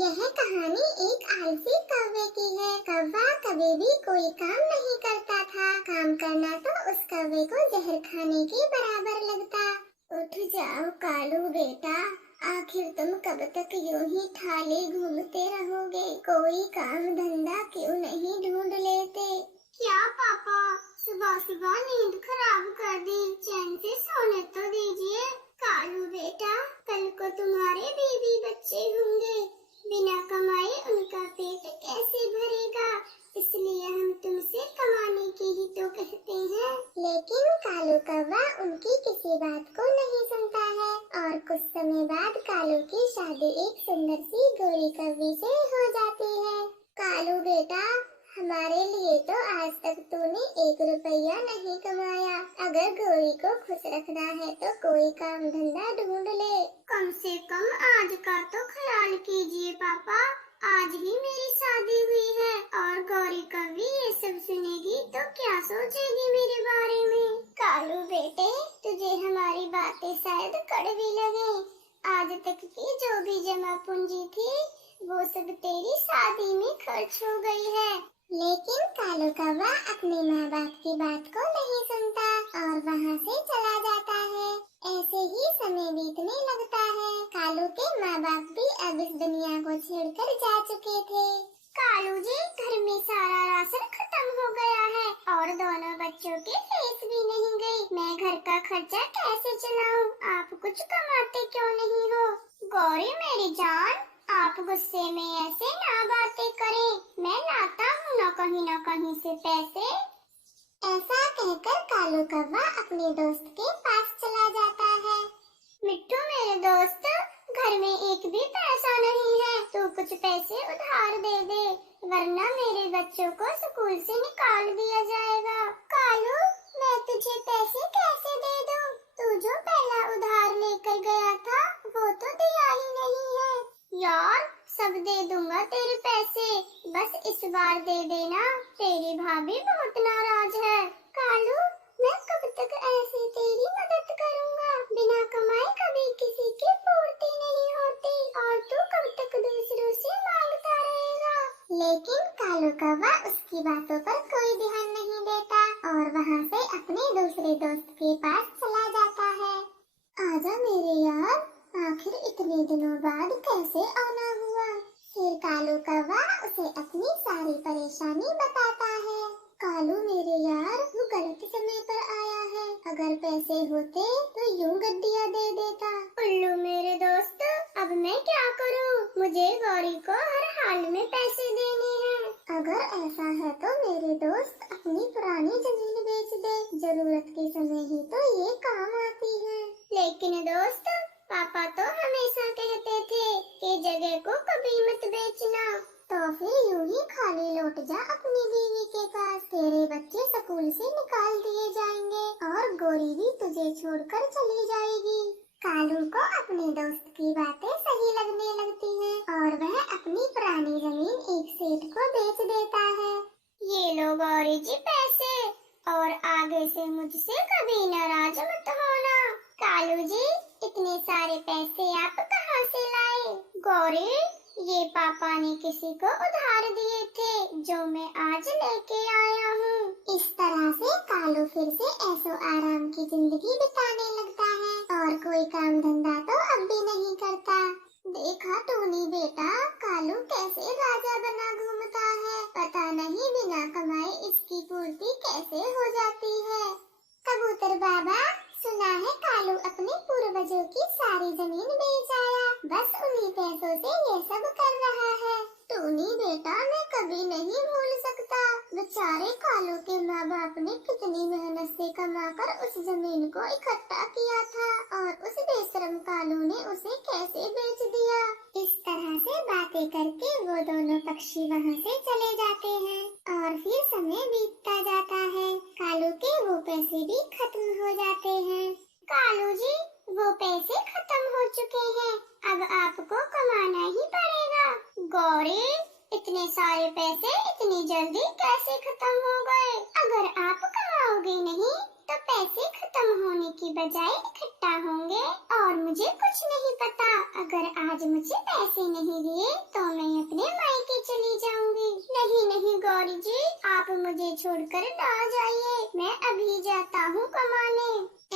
यह कहानी एक आलसी कौवे की है। कौवा कभी भी कोई काम नहीं करता था। काम करना तो उस कौवे को जहर खाने के बराबर लगता। उठ जाओ कालू बेटा, आखिर तुम कब तक यूं ही थाले घूमते रहोगे? कोई काम धंधा क्यों नहीं ढूंढ लेते? क्या पापा, सुबह सुबह नींद खराब कर दी, चैन से सोने तो दीजिए। कालू बेटा, कल को तुम्हारे बीवी बच्चे होंगे, बिना कमाए उनका पेट कैसे भरेगा? इसलिए हम तुमसे कमाने की ही तो कहते हैं। लेकिन कालू कौवा उनकी किसी बात को नहीं सुनता है और कुछ समय बाद कालू की शादी एक सुंदर सी गोरी कौवे से हो जाती है। कालू बेटा, हमारे लिए तो आज तक तूने 1 रुपया नहीं कमाया। अगर गोरी को खुश रखना है तो कोई काम धंधा ढूंढ ले। कम से कम आज का तो ख्याल कीजिए पापा, आज ही मेरी शादी हुई है और गौरी कभी ये सब सुनेगी तो क्या सोचेगी मेरे बारे में? कालू बेटे, तुझे हमारी बातें शायद कड़वी लगे। आज तक की जो भी जमा पूंजी थी वो सब तेरी शादी में खर्च हो गई है। लेकिन कालू कौवा अपने माँ बाप की बात को नहीं सुनता और वहाँ से चला जाता है। ऐसे ही समय बीतने लगता है। कालू के माँ बाप भी अब इस दुनिया को छोड़कर जा चुके थे। कालू जी, घर में सारा राशन खत्म हो गया है और दोनों बच्चों की फीस भी नहीं गई। मैं घर का खर्चा कैसे चलाऊं? आप कुछ कमाते क्यों नहीं हो? गौरी मेरी जान, आप गुस्से में ऐसे ना बातें करें, मैं लाता हूँ ना कहीं से पैसे। ऐसा कहकर कालू कौवा अपने दोस्त के पास चला जाता है। मिट्टू मेरे दोस्त, घर में एक भी पैसा नहीं है, तू कुछ पैसे उधार दे दे, वरना मेरे बच्चों को स्कूल से निकाल दिया जाएगा। कालू, मैं तुझे पैसे कैसे दे दूँ? तू जो पहला उधार लेकर गया था वो तो दिया ही नहीं है। यार, सब दे दूंगा तेरे पैसे, बस इस बार दे देना, तेरी भाभी बहुत नाराज है। कालू, मैं कब तक ऐसे तेरी मदद करूंगा? बिना कमाए कभी किसी की पूर्ति नहीं होती और तू कब तक दूसरों से मांगता रहेगा? लेकिन कालू कौवा उसकी बातों पर कोई ध्यान नहीं देता और वहाँ से अपने दूसरे दोस्त के पास चला जाता है। आजा मेरे यार, आखिर इतने दिनों बाद कैसे आना हुआ? फिर कालू कौवा उसे अपनी सारी परेशानी बताता है। कालू मेरे यार, वो गलत समय पर आया है, अगर पैसे होते तो यूं गड्डियाँ दे देता। उल्लू मेरे दोस्त, अब मैं क्या करूं? मुझे गौरी को हर हाल में पैसे देने हैं। अगर ऐसा है तो मेरे दोस्त अपनी पुरानी जमीन बेच दे, जरूरत के समय ही तो ये काम आती है। लेकिन दोस्त, पापा तो हमेशा कहते थे कि जगह को कभी मत बेचना। तो फिर यूं ही खाली लौट जा अपनी बीवी के पास, तेरे बच्चे स्कूल से निकाल दिए जाएंगे और गौरी भी तुझे छोड़कर चली जाएगी। कालू को अपने दोस्त की बातें सही लगने लगती हैं और वह अपनी पुरानी जमीन एक सेठ को बेच देता है। ये लो गौरी जी पैसे, और आगे से मुझसे कभी नाराज मत होना। कालू जी, इतने सारे पैसे आप कहाँ से लाए? गौरी, ये पापा ने किसी को उधार दिए थे जो मैं आज लेके आया हूँ। इस तरह से कालू फिर से ऐशो आराम की जिंदगी बिताने लगता है और कोई काम धंधा तो अब भी नहीं करता। देखा टूनी बेटा, कालू कैसे राजा बना घूमता है, पता नहीं बिना कमाए इसकी पूर्ति कैसे हो जाती है। कबूतर बाबा, सुना है कालू अपने पूर्वजों की सारी जमीन बेच आया, बस उन्हीं पैसों से ये सब कर रहा है। टूनी बेटा, मैं कभी नहीं भूल सकता, बेचारे कालू के माँ बाप ने कितनी मेहनत से कमाकर उस जमीन को इकट्ठा किया था और उस बेशरम कालू ने उसे कैसे बेच दिया। इस तरह से बातें करके वो दोनों पक्षी वहाँ से चले जाते हैं और फिर समय बीतता जाता है। कालू के वो पैसे भी खत्म हो जाते हैं। कालू जी, वो पैसे खत्म हो चुके हैं, अब आपको कमाना ही पड़ेगा। गौरी, इतने सारे पैसे इतनी जल्दी कैसे खत्म हो गए? अगर आप कमाओगे नहीं तो पैसे खत्म होने की बजाय इकट्ठे निपटा होंगे और मुझे कुछ नहीं पता। अगर आज मुझे पैसे नहीं दिए तो मैं अपने मायके चली जाऊंगी। नहीं नहीं गौरी जी, आप मुझे छोड़कर ना जाइए, मैं अभी जाता हूँ कमाने।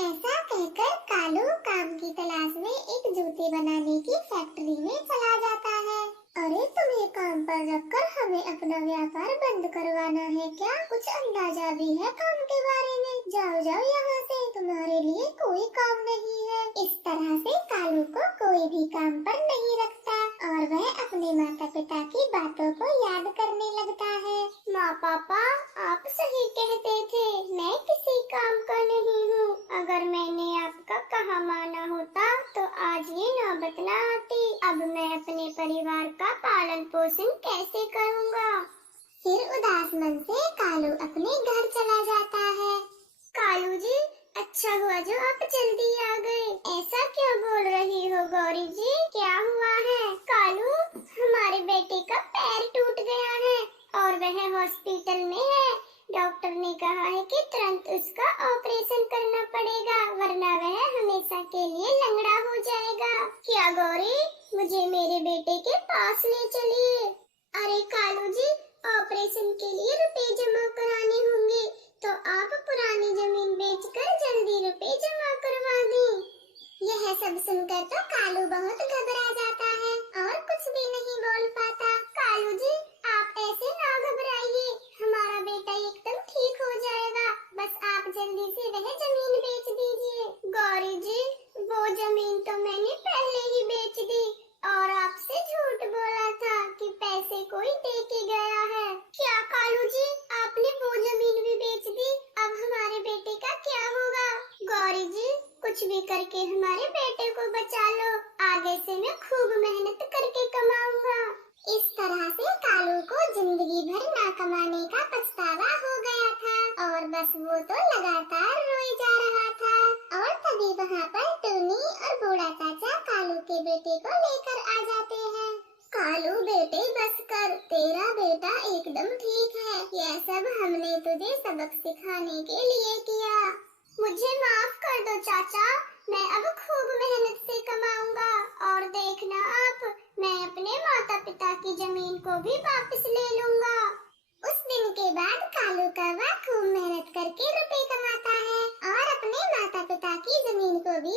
ऐसा कहकर कालू काम की तलाश में एक जूते बनाने की फैक्ट्री में चला जाता है। अरे तुम्हें काम पर रखकर हमें अपना व्यापार बंद करवाना है क्या? कुछ अंदाजा भी है काम के बारे में? जाओ जाओ यहाँ से, तुम्हारे लिए कोई काम नहीं है। इस तरह से कालू को कोई भी काम पर नहीं रखता और वह अपने माता पिता की बातों को याद करने लगता है। माँ पापा, आप सही कहते थे, मैं किसी काम का नहीं हूँ। अगर मैंने आपका कहा माना होता तो आज ये नौबत न आती। अब मैं अपने परिवार का पालन पोषण कैसे करूँगा? फिर उदास मन से कालू अपने घर चला जाता है। कालू जी, अच्छा हुआ जो आप जल्दी आ गए। ऐसा क्यों बोल रही हो गौरी जी, क्या हुआ है? कालू, हमारे बेटे का पैर टूट गया है और वह हॉस्पिटल में है। डॉक्टर ने कहा है कि तुरंत उसका ऑपरेशन करना पड़ेगा, वरना वह हमेशा के लिए लंगड़ा हो जाएगा। क्या गौरी, मुझे मेरे बेटे के पास ले चलिए। अरे कालू जी, ऑपरेशन के लिए रुपए जमा कराने होंगे, तो आप पुरानी जमीन बेचकर जल्दी रुपए जमा करवा दें। यह सब सुनकर तो कालू बहुत घबरा जाता है और कुछ भी नहीं बोल पाता। कालू जी, आप ऐसे ना घबराइए, हमारा बेटा एकदम ठीक हो जाएगा। बस आप जल्दी से वह जमीन बेच दीजिए। गौरी जी, वो जमीन तो मैंने पहले ही बेच दी और आपसे झूठ बोला था कि पैसे कोई दे के गया है। क्या कालू जी, आपने वो जमीन भी बेच दी? अब हमारे बेटे का क्या होगा? गौरी जी, कुछ भी करके हमारे बेटे को बचा लो, आगे से मैं खूब मेहनत करके कमाऊंगा। इस तरह से कालू को जिंदगी भर ना कमाने का पछतावा हो गया था और बस वो तो लगातार रोए जा रहा था। और तभी वहाँ पर टूनी और बूढ़ा चाचा कालू के बेटे को लेकर आ जाते हैं। कालू बेटे, बस कर, तेरा बेटा एकदम ठीक है। यह सब हमने तुझे सबक सिखाने के लिए किया। मुझे माफ कर दो चाचा, मैं अब खूब मेहनत से कमाऊंगा और देखना आप, मैं अपने माता पिता की जमीन को भी वापस ले लूंगा। उस दिन के बाद कालू कौवा खूब मेहनत करके रुपए कमाता है और अपने माता पिता की जमीन को भी